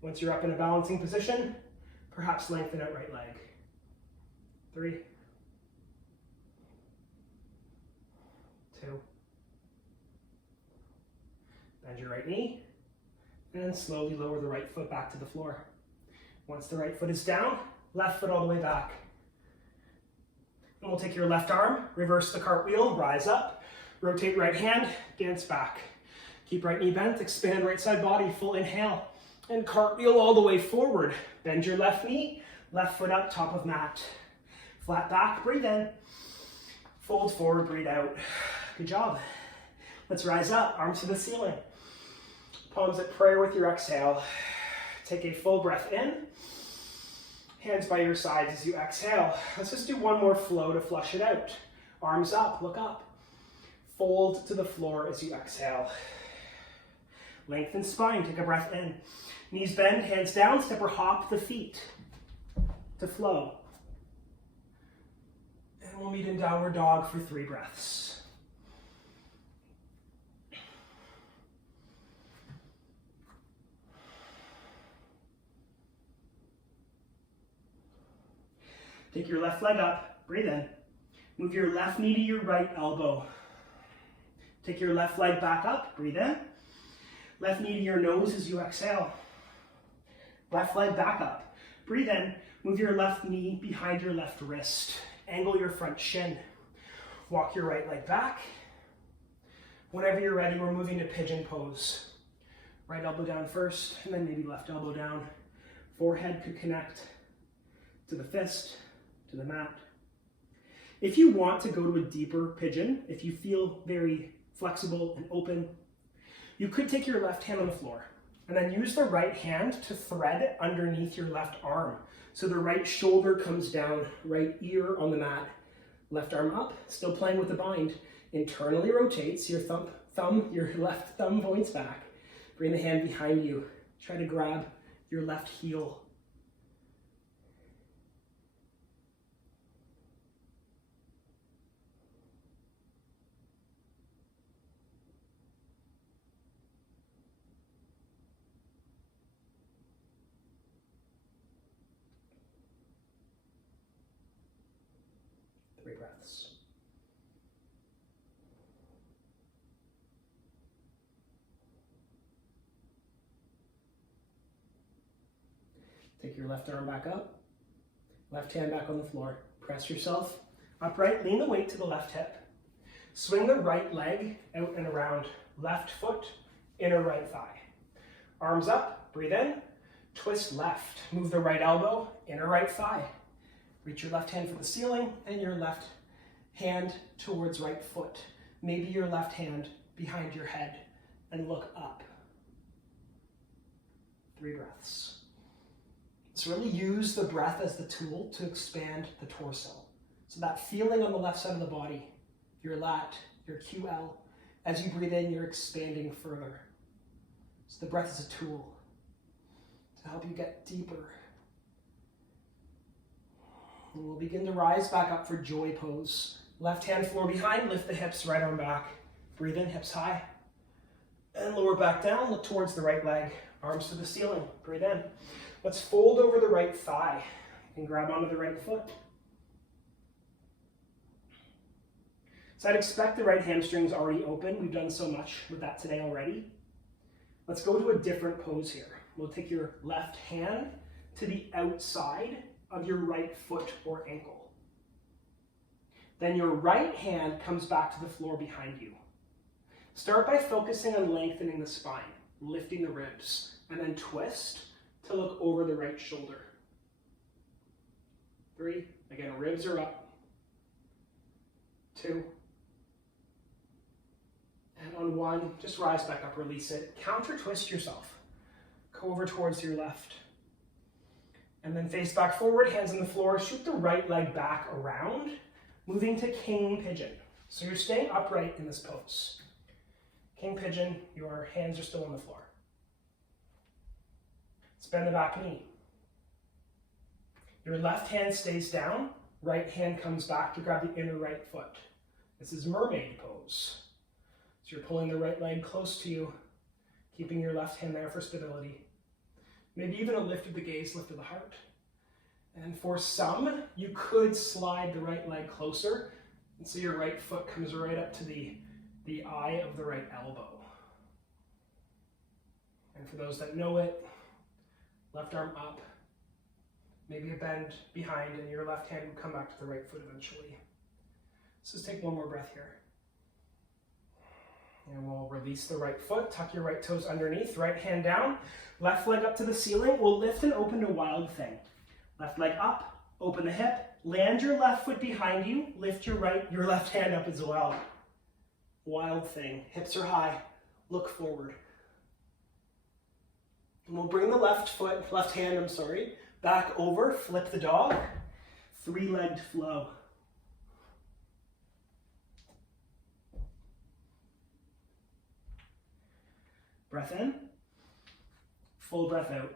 Once you're up in a balancing position, perhaps lengthen out right leg. 3, 2, bend your right knee, and slowly lower the right foot back to the floor. Once the right foot is down, left foot all the way back. And we'll take your left arm, reverse the cartwheel, rise up, rotate right hand, dance back. Keep right knee bent, expand right side body, full inhale, and cartwheel all the way forward. Bend your left knee, left foot up, top of mat. Flat back, breathe in. Fold forward, breathe out. Good job. Let's rise up, arms to the ceiling. Palms at prayer with your exhale. Take a full breath in. Hands by your sides as you exhale. Let's just do one more flow to flush it out. Arms up, look up. Fold to the floor as you exhale. Lengthen spine, take a breath in. Knees bend, hands down, step or hop the feet to flow. And we'll meet in downward dog for 3 breaths. Take your left leg up, breathe in. Move your left knee to your right elbow. Take your left leg back up, breathe in. Left knee to your nose as you exhale. Left leg back up, breathe in. Move your left knee behind your left wrist. Angle your front shin. Walk your right leg back. Whenever you're ready, we're moving to pigeon pose. Right elbow down first, and then maybe left elbow down. Forehead could connect to the fist, to the mat. If you want to go to a deeper pigeon, if you feel very flexible and open, you could take your left hand on the floor and then use the right hand to thread underneath your left arm. So the right shoulder comes down, right ear on the mat, left arm up, still playing with the bind. Internally rotates, your your left thumb points back. Bring the hand behind you. Try to grab your left heel. Breaths. Take your left arm back up, left hand back on the floor. Press yourself upright, lean the weight to the left hip. Swing the right leg out and around, left foot, inner right thigh. Arms up, breathe in, twist left. Move the right elbow, inner right thigh. Reach your left hand for the ceiling and your left hand towards right foot. Maybe your left hand behind your head and look up. 3 breaths. So really use the breath as the tool to expand the torso. So that feeling on the left side of the body, your lat, your QL, as you breathe in, you're expanding further. So the breath is a tool to help you get deeper. And we'll begin to rise back up for joy pose. Left hand floor behind, lift the hips, right arm back. Breathe in, hips high. And lower back down, look towards the right leg. Arms to the ceiling, breathe in. Let's fold over the right thigh and grab onto the right foot. So I'd expect the right hamstring's already open. We've done so much with that today already. Let's go to a different pose here. We'll take your left hand to the outside of your right foot or ankle. Then your right hand comes back to the floor behind you. Start by focusing on lengthening the spine, lifting the ribs, and then twist to look over the right shoulder. 3, again, ribs are up. 2, and on 1, just rise back up, release it. Counter twist yourself. Go over towards your left. And then face back forward, hands on the floor, shoot the right leg back around, moving to King Pigeon. So you're staying upright in this pose. King Pigeon, your hands are still on the floor. Let's bend the back knee. Your left hand stays down, right hand comes back to grab the inner right foot. This is mermaid pose. So you're pulling the right leg close to you, keeping your left hand there for stability. Maybe even a lift of the gaze, lift of the heart. And for some, you could slide the right leg closer, and so your right foot comes right up to the eye of the right elbow. And for those that know it, left arm up, maybe a bend behind, and your left hand will come back to the right foot eventually. So let's take one more breath here. And we'll release the right foot, tuck your right toes underneath, right hand down, left leg up to the ceiling. We'll lift and open to Wild Thing. Left leg up, open the hip, land your left foot behind you, lift your left hand up as well. Wild Thing, hips are high, look forward. And we'll bring the left hand, back over, flip the dog, 3-legged flow. Breath in, full breath out.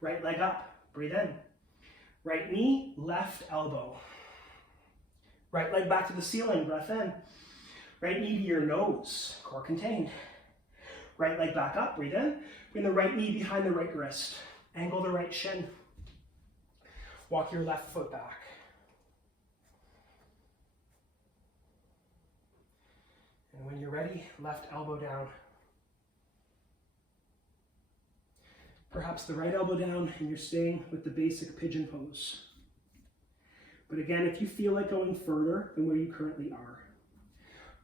Right leg up, breathe in. Right knee, left elbow. Right leg back to the ceiling, breath in. Right knee to your nose, core contained. Right leg back up, breathe in. Bring the right knee behind the right wrist. Angle the right shin. Walk your left foot back. And when you're ready, left elbow down. Perhaps the right elbow down, and you're staying with the basic pigeon pose. But again, if you feel like going further than where you currently are,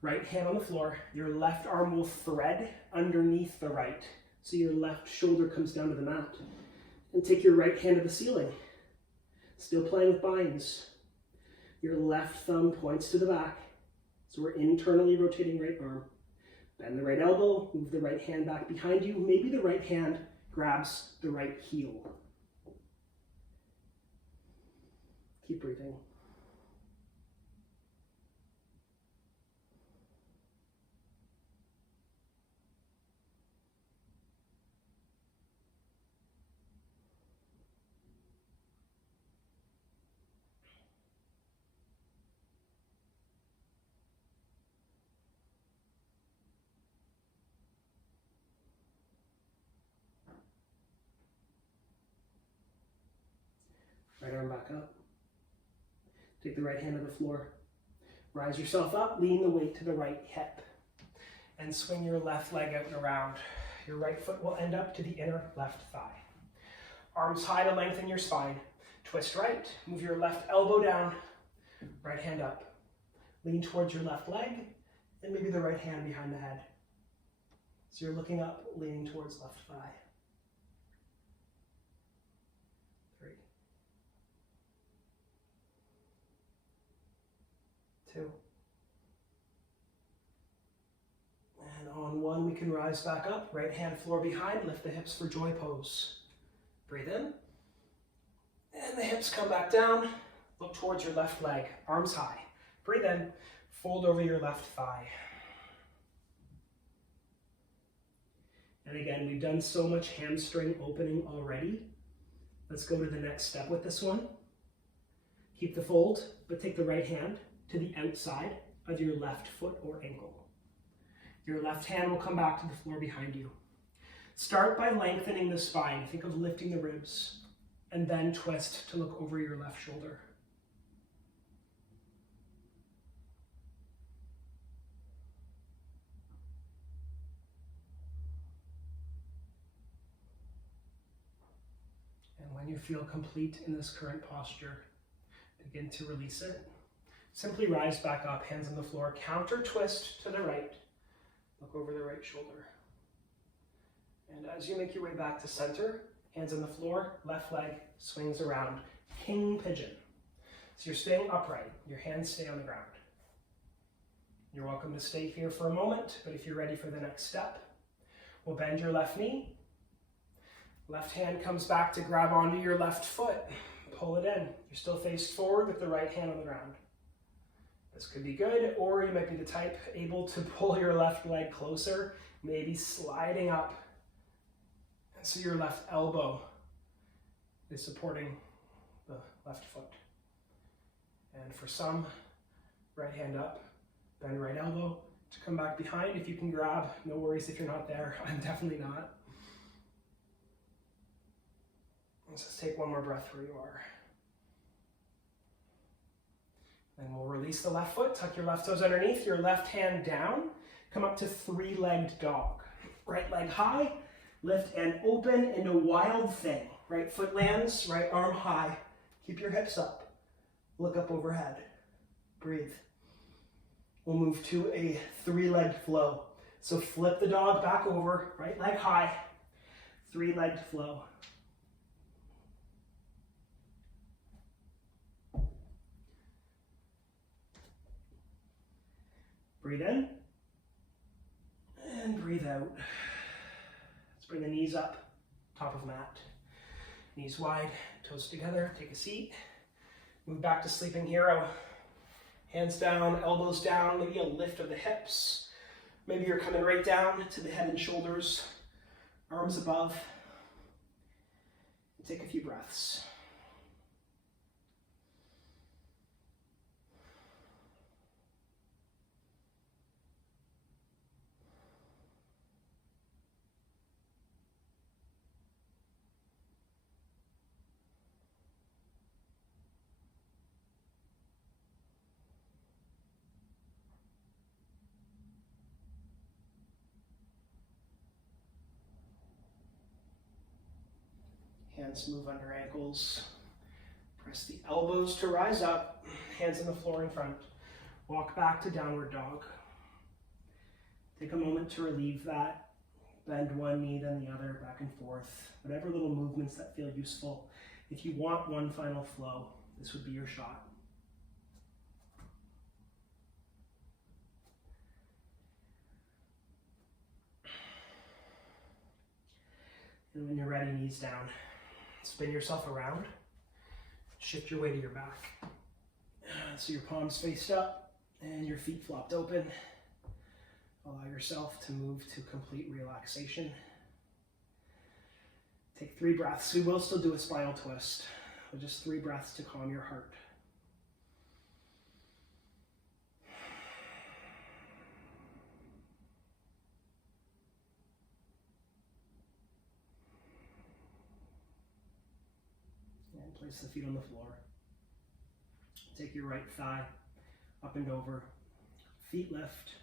right hand on the floor, your left arm will thread underneath the right, so your left shoulder comes down to the mat. And take your right hand to the ceiling. Still playing with binds. Your left thumb points to the back. So we're internally rotating right arm. Bend the right elbow, move the right hand back behind you. Maybe the right hand grabs the right heel. Keep breathing. Right arm back up. Take the right hand to the floor. Rise yourself up, lean the weight to the right hip. And swing your left leg out and around. Your right foot will end up to the inner left thigh. Arms high to lengthen your spine. Twist right. Move your left elbow down. Right hand up. Lean towards your left leg, and maybe the right hand behind the head. So you're looking up, leaning towards left thigh. 3, 2. And on 1, we can rise back up. Right hand floor behind, lift the hips for joy pose. Breathe in. And the hips come back down. Look towards your left leg, arms high. Breathe in, fold over your left thigh. And again, we've done so much hamstring opening already. Let's go to the next step with this one. Keep the fold, but take the right hand to the outside of your left foot or ankle. Your left hand will come back to the floor behind you. Start by lengthening the spine. Think of lifting the ribs, and then twist to look over your left shoulder. And when you feel complete in this current posture, begin to release it. Simply rise back up, hands on the floor, counter twist to the right. Look over the right shoulder. And as you make your way back to center, hands on the floor, left leg swings around, king pigeon. So you're staying upright, your hands stay on the ground. You're welcome to stay here for a moment, but if you're ready for the next step, we'll bend your left knee. Left hand comes back to grab onto your left foot, pull it in. You're still faced forward with the right hand on the ground. This could be good, or you might be the type able to pull your left leg closer, maybe sliding up. And so your left elbow is supporting the left foot. And for some, right hand up, bend right elbow to come back behind. If you can grab, no worries if you're not there. I'm definitely not. Let's just take one more breath where you are. Then we'll release the left foot, tuck your left toes underneath, your left hand down, come up to 3-legged dog. Right leg high, lift and open into wild thing. Right foot lands, right arm high. Keep your hips up. Look up overhead. Breathe. We'll move to a 3-legged flow. So flip the dog back over, right leg high, 3-legged flow. Breathe in and breathe out. Let's bring the knees up, top of mat. Knees wide, toes together, take a seat. Move back to sleeping hero. Hands down, elbows down, maybe a lift of the hips. Maybe you're coming right down to the head and shoulders, arms above. And take a few breaths. Hands move under ankles. Press the elbows to rise up. Hands on the floor in front. Walk back to downward dog. Take a moment to relieve that. Bend one knee, then the other, back and forth. Whatever little movements that feel useful. If you want one final flow, this would be your shot. And when you're ready, knees down. Spin yourself around. Shift your weight to your back. So your palms faced up and your feet flopped open. Allow yourself to move to complete relaxation. Take 3 breaths. We will still do a spinal twist, but just 3 breaths to calm your heart. Place the feet on the floor. Take your right thigh up and over. Feet lift,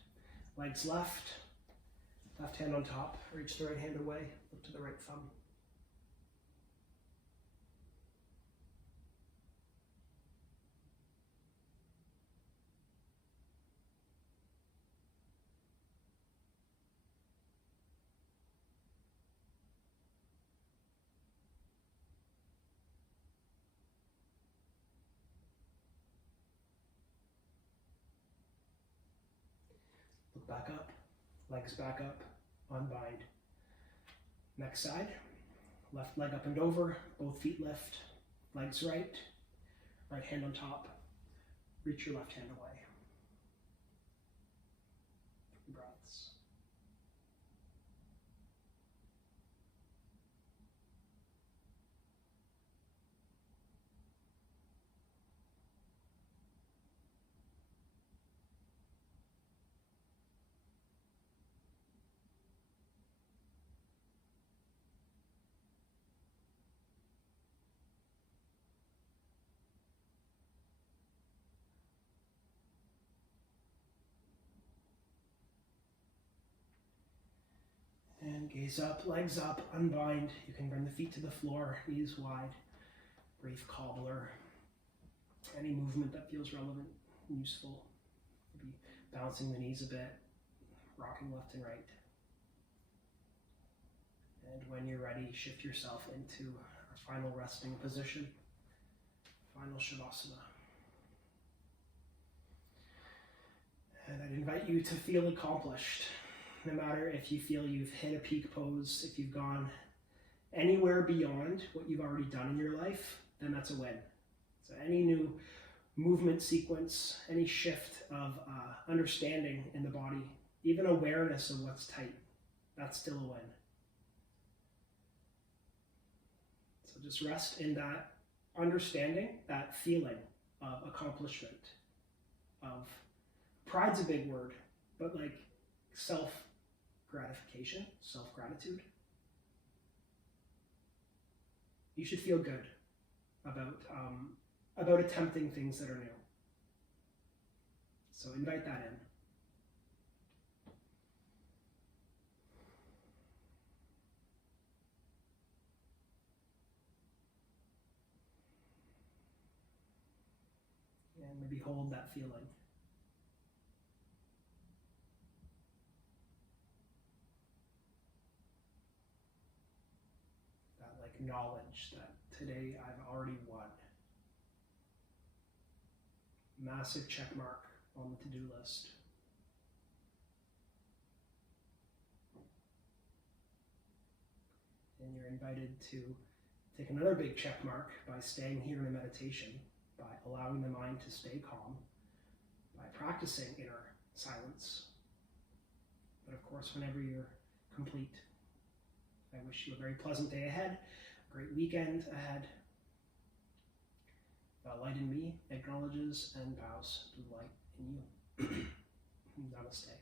legs left. Left hand on top. Reach the right hand away. Look to the right thumb. back up, legs back up, unbind. Next side, left leg up and over, both feet lift, legs right, right hand on top, reach your left hand away. 3 breaths. And gaze up, legs up, unbind. You can bring the feet to the floor, knees wide. Breathe cobbler. Any movement that feels relevant, useful. Maybe bouncing the knees a bit, rocking left and right. And when you're ready, shift yourself into our final resting position, final Shavasana. And I'd invite you to feel accomplished. No matter if you feel you've hit a peak pose, if you've gone anywhere beyond what you've already done in your life, then that's a win. So any new movement sequence, any shift of understanding in the body, even awareness of what's tight, that's still a win. So just rest in that understanding, that feeling of accomplishment, of pride's a big word, but like self-gratification, self-gratitude. You should feel good about attempting things that are new. So invite that in. And maybe hold that feeling. That like knowledge that today I've already won. Massive check mark on the to-do list. And you're invited to take another big check mark by staying here in a meditation, by allowing the mind to stay calm, by practicing inner silence. But of course, whenever you're complete, I wish you a very pleasant day ahead, a great weekend ahead. The light in me acknowledges and bows to the light in you. Namaste.